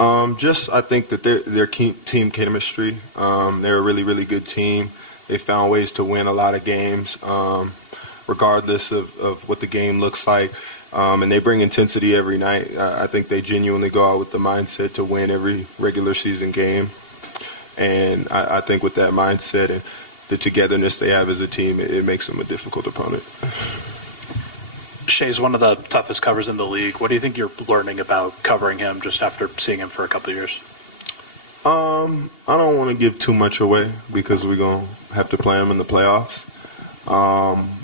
I think that their team chemistry. They're a really, really good team. They found ways to win a lot of games, regardless of what the game looks like. And they bring intensity every night. I think they genuinely go out with the mindset to win every regular season game. And I think with that mindset and the togetherness they have as a team, it makes them a difficult opponent. Shea's one of the toughest covers in the league. What do you think you're learning about covering him just after seeing him for a couple of years? I don't want to give too much away because we're going to have to play him in the playoffs.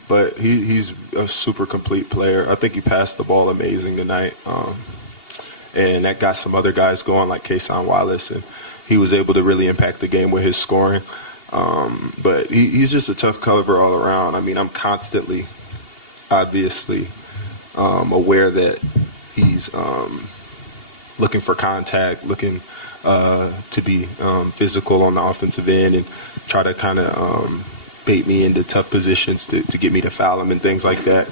But he's a super complete player. I think he passed the ball amazing tonight. And that got some other guys going like Kason Wallace, and he was able to really impact the game with his scoring. But he's just a tough cover all around. I mean, I'm constantly, obviously, aware that he's looking for contact, looking to be physical on the offensive end and try to kind of bait me into tough positions to get me to foul him and things like that.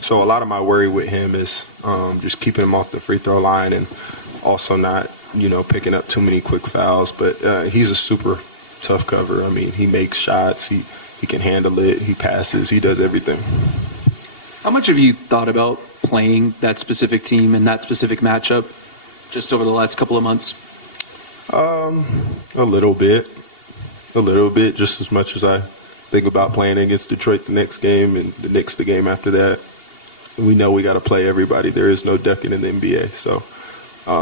So a lot of my worry with him is just keeping him off the free throw line and also not, picking up too many quick fouls. But he's a super tough cover. I mean, he makes shots. He can handle it. He passes. He does everything. How much have you thought about playing that specific team and that specific matchup just over the last couple of months? A little bit, just as much as I think about playing against Detroit the next game and the Knicks the game after that. We know we got to play everybody. There is no ducking in the NBA. So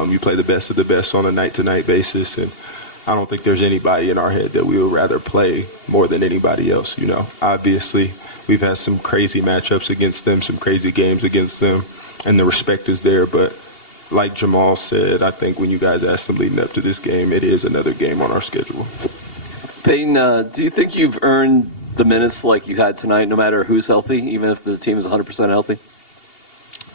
you play the best of the best on a night-to-night basis, and I don't think there's anybody in our head that we would rather play more than anybody else. Obviously, we've had some crazy matchups against them, some crazy games against them, and the respect is there. But like Jamal said, I think when you guys asked him leading up to this game, it is another game on our schedule. Peyton, do you think you've earned the minutes like you had tonight, no matter who's healthy, even if the team is 100% healthy?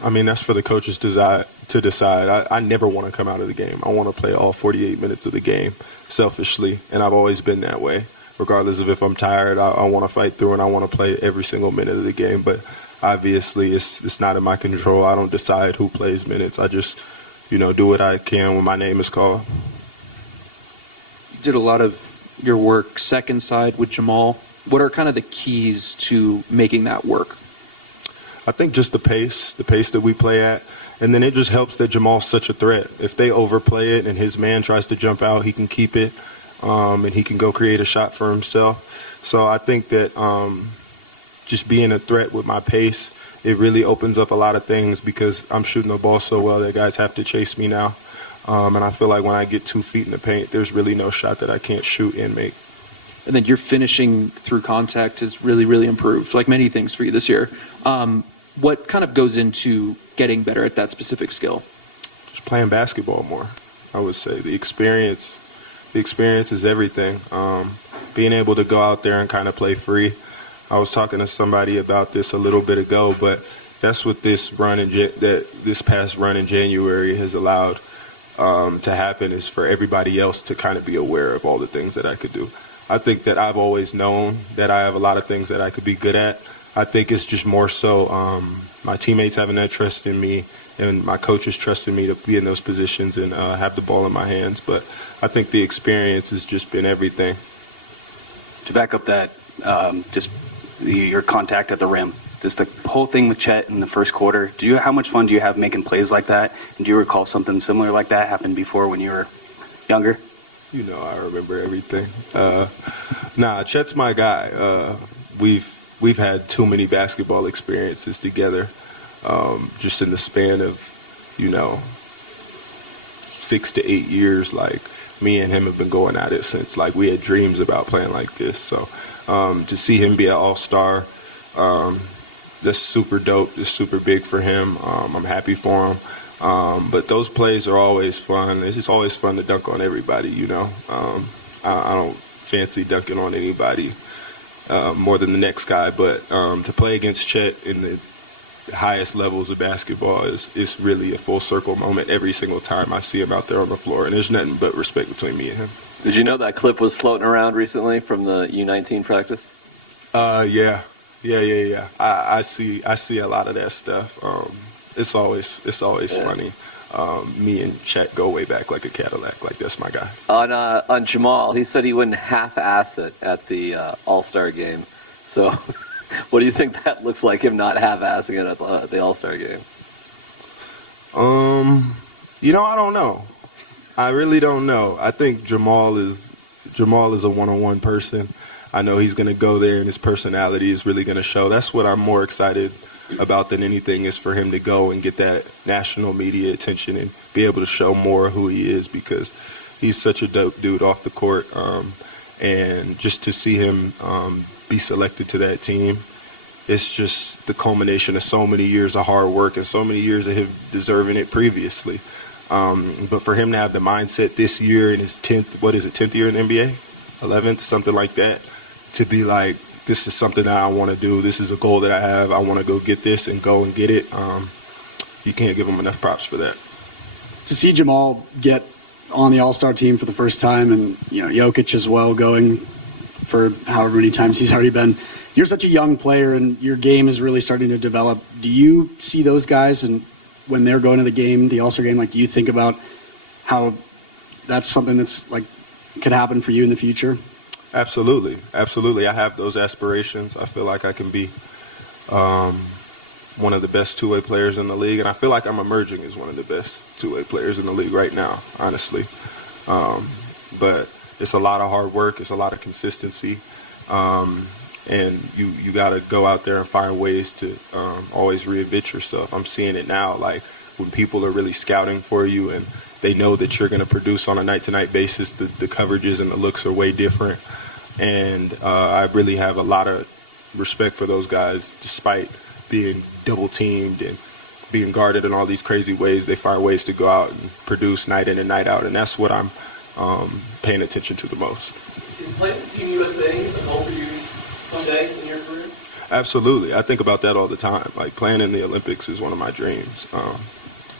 I mean, that's for the coaches to decide. I never want to come out of the game. I want to play all 48 minutes of the game selfishly, and I've always been that way. Regardless of if I'm tired, I want to fight through and I want to play every single minute of the game. But obviously, it's not in my control. I don't decide who plays minutes. I just, do what I can when my name is called. You did a lot of your work second side with Jamal. What are kind of the keys to making that work? I think just the pace that we play at. And then it just helps that Jamal's such a threat. If they overplay it and his man tries to jump out, he can keep it, and he can go create a shot for himself. So I think that just being a threat with my pace, it really opens up a lot of things because I'm shooting the ball so well that guys have to chase me now. And I feel like when I get 2 feet in the paint, there's really no shot that I can't shoot and make. And then your finishing through contact has really, really improved, like many things for you this year. What kind of goes into getting better at that specific skill? Just playing basketball more, I would say. The experience is everything. Being able to go out there and kind of play free. I was talking to somebody about this a little bit ago, but that's what this past run in January has allowed to happen, is for everybody else to kind of be aware of all the things that I could do. I think that I've always known that I have a lot of things that I could be good at. I think it's just more so my teammates having that trust in me and my coaches trusting me to be in those positions and have the ball in my hands. But I think the experience has just been everything. To back up that, your contact at the rim, just the whole thing with Chet in the first quarter, how much fun do you have making plays like that? And do you recall something similar like that happened before when you were younger? I remember everything. Chet's my guy. We've had too many basketball experiences together, just in the span of, 6 to 8 years. Like, me and him have been going at it since, we had dreams about playing like this. So to see him be an all-star, that's super dope. It's super big for him. I'm happy for him. But those plays are always fun. It's just always fun to dunk on everybody, I don't fancy dunking on anybody more than the next guy. But to play against Chet in the highest levels of basketball is really a full circle moment every single time I see him out there on the floor. And there's nothing but respect between me and him. Did you know that clip was floating around recently from the U19 practice? Yeah. I see a lot of that stuff. It's always funny. me and Chet go way back like a Cadillac. Like, that's my guy. On Jamal, he said he wouldn't half-ass it at the All-Star game. So what do you think that looks like, him not half-assing it at the All-Star game? I don't know. I really don't know. I think Jamal is a one-on-one person. I know he's going to go there, and his personality is really going to show. That's what I'm more excited about than anything, is for him to go and get that national media attention and be able to show more who he is, because he's such a dope dude off the court. And just to see him be selected to that team, it's just the culmination of so many years of hard work and so many years of him deserving it previously. But for him to have the mindset this year in his 10th year in the NBA, 11th, something like that, to be like, this is something that I want to do. This is a goal that I have. I want to go get this and go and get it. You can't give him enough props for that. To see Jamal get on the All-Star team for the first time, and Jokic as well, going for however many times he's already been. You're such a young player, and your game is really starting to develop. Do you see those guys, and when they're going to the game, the All-Star game, do you think about how that's something that's could happen for you in the future? Absolutely. I have those aspirations. I feel like I can be one of the best two-way players in the league, and I feel like I'm emerging as one of the best two-way players in the league right now, honestly. But it's a lot of hard work. It's a lot of consistency. And you got to go out there and find ways to always reinvent yourself. I'm seeing it now, when people are really scouting for you and they know that you're going to produce on a night-to-night basis, the coverages and the looks are way different. And I really have a lot of respect for those guys. Despite being double-teamed and being guarded in all these crazy ways, they find ways to go out and produce night in and night out. And that's what I'm paying attention to the most. Is playing for Team USA a goal for you someday in your career? Absolutely. I think about that all the time. Playing in the Olympics is one of my dreams.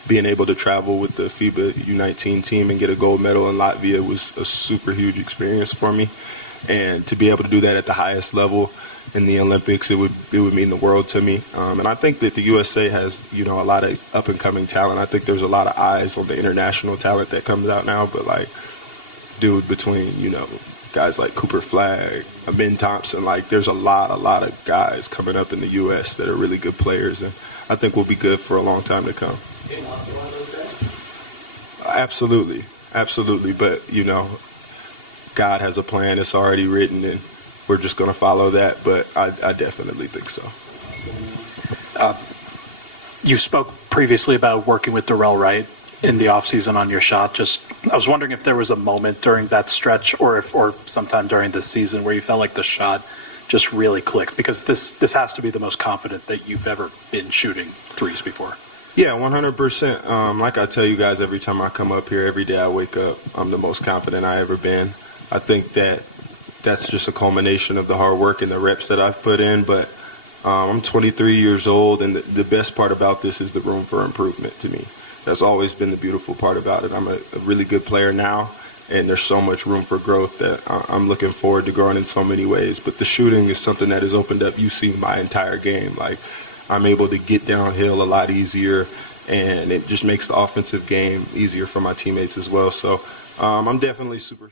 Being able to travel with the FIBA U19 team and get a gold medal in Latvia was a super huge experience for me. And to be able to do that at the highest level in the Olympics, it would mean the world to me. And I think that the USA has, a lot of up-and-coming talent. I think there's a lot of eyes on the international talent that comes out now. But, between, guys like Cooper Flagg, Amin Thompson, there's a lot of guys coming up in the U.S. that are really good players. And I think we'll be good for a long time to come. Absolutely. But, God has a plan. It's already written, and we're just going to follow that. But I definitely think so. You spoke previously about working with Darrell Wright in the offseason on your shot. I was wondering if there was a moment during that stretch or sometime during this season where you felt like the shot just really clicked, because this has to be the most confident that you've ever been shooting threes before. Yeah, 100%. Like I tell you guys every time I come up here, every day I wake up, I'm the most confident I ever been. I think that's just a culmination of the hard work and the reps that I've put in. But I'm 23 years old, and the best part about this is the room for improvement to me. That's always been the beautiful part about it. I'm a really good player now, and there's so much room for growth that I'm looking forward to growing in so many ways. But the shooting is something that has opened up. You've seen my entire game. I'm able to get downhill a lot easier, and it just makes the offensive game easier for my teammates as well. So I'm definitely super